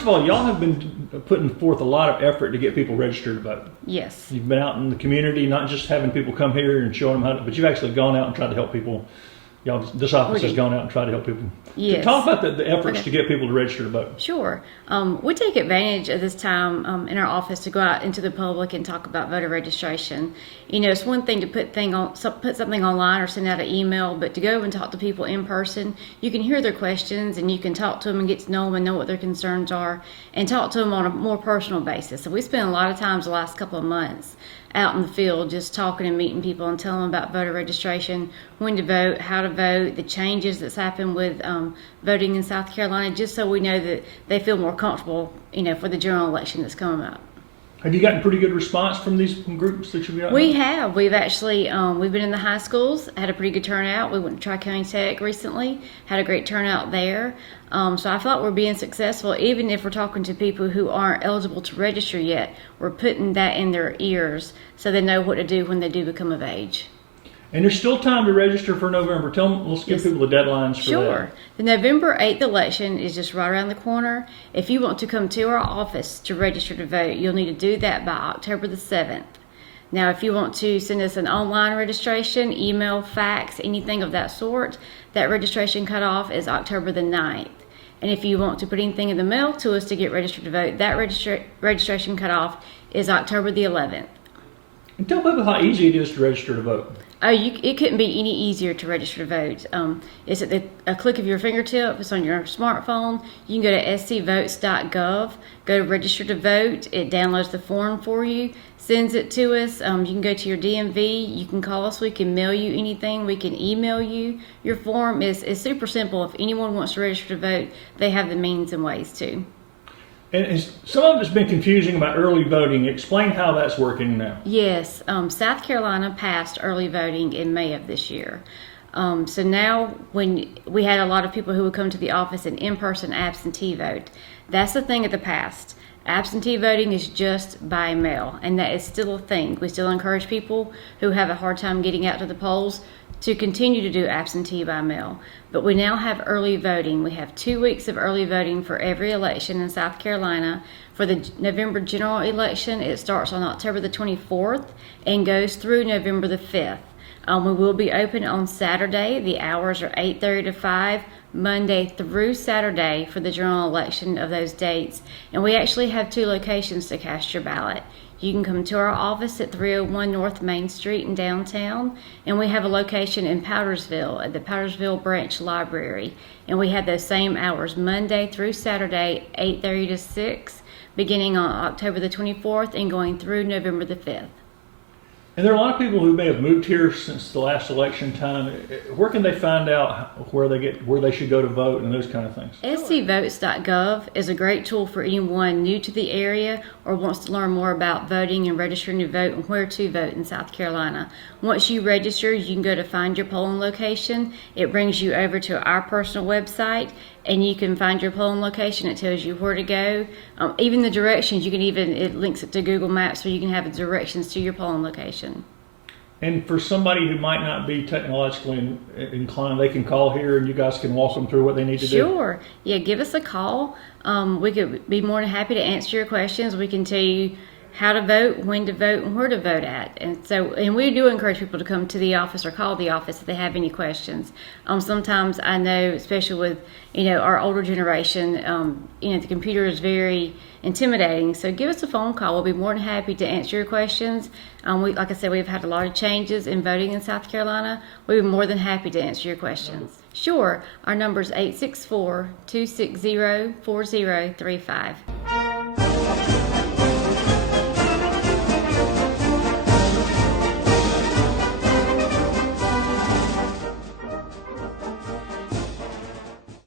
first of all, y'all have been putting forth a lot of effort to get people registered to vote. Yes. You've been out in the community, not just having people come here and showing them how to, but you've actually gone out and tried to help people. Y'all, this office has gone out and tried to help people. Yes. Talk about the efforts Okay. to get people to register to vote. Sure. We take advantage of this time in our office to go out into the public and talk about voter registration. You know, it's one thing to put something online or send out an email, but to go and talk to people in person, you can hear their questions and you can talk to them and get to know them and know what their concerns are and talk to them on a more personal basis. So we spent a lot of times the last couple of months out in the field just talking and meeting people and telling them about voter registration, when to vote, how to vote, the changes that's happened with voting in South Carolina, just so we know that they feel more comfortable, you know, for the general election that's coming up. Have you gotten pretty good response from these groups that you've got? We have. We've actually, we've been in the high schools, had a pretty good turnout. We went to Tri-County Tech recently, had a great turnout there. So I feel like we're being successful, even if we're talking to people who aren't eligible to register yet. We're putting that in their ears so they know what to do when they do become of age. And there's still time to register for November. Tell them, let's give people the deadlines for that. Sure. The November 8th election is just right around the corner. If you want to come to our office to register to vote, you'll need to do that by October the 7th. Now, if you want to send us an online registration, email, fax, anything of that sort, that registration cutoff is October the 9th. And if you want to put anything in the mail to us to get registered to vote, that registration cutoff is October the 11th. And tell people how easy it is to register to vote. Oh, it couldn't be any easier to register to vote. It's at a click of your fingertip. It's on your smartphone. You can go to scvotes.gov, go to register to vote. It downloads the form for you, sends it to us. You can go to your DMV. You can call us. We can mail you anything. We can email you. Your form is super simple. If anyone wants to register to vote, they have the means and ways to. And some of it's been confusing about early voting. Explain how that's working now. Yes, South Carolina passed early voting in May of this year. So now when we had a lot of people who would come to the office and in-person absentee vote, that's the thing of the past. Absentee voting is just by mail, and that is still a thing. We still encourage people who have a hard time getting out to the polls to continue to do absentee by mail. But we now have early voting. We have 2 weeks of early voting for every election in South Carolina. For the November general election, it starts on October the 24th and goes through November the 5th. We will be open on Saturday. The hours are 8:30 to 5, Monday through Saturday for the general election of those dates. And we actually have 2 locations to cast your ballot. You can come to our office at 301 North Main Street in downtown, and we have a location in Powdersville at the Powdersville Branch Library. And we have those same hours, Monday through Saturday, 8:30 to 6, beginning on October the 24th and going through November the 5th. And there are a lot of people who may have moved here since the last election time. Where can they find out where they should go to vote and those kind of things? scvotes.gov is a great tool for anyone new to the area or wants to learn more about voting and registering to vote and where to vote in South Carolina. Once you register, you can go to find your polling location. It brings you over to our personal website, and you can find your polling location. It tells you where to go. Even the directions, it links it to Google Maps so you can have directions to your polling location. And for somebody who might not be technologically inclined, they can call here and you guys can walk them through what they need to do. Sure. Yeah, give us a call. We could be more than happy to answer your questions. We can tell you how to vote, when to vote, and where to vote at. And we do encourage people to come to the office or call the office if they have any questions. Sometimes I know, especially with, our older generation, the computer is very intimidating. So give us a phone call. We'll be more than happy to answer your questions. Like I said, we've had a lot of changes in voting in South Carolina. We'd be more than happy to answer your questions. Sure. Our number is 864-260-4035.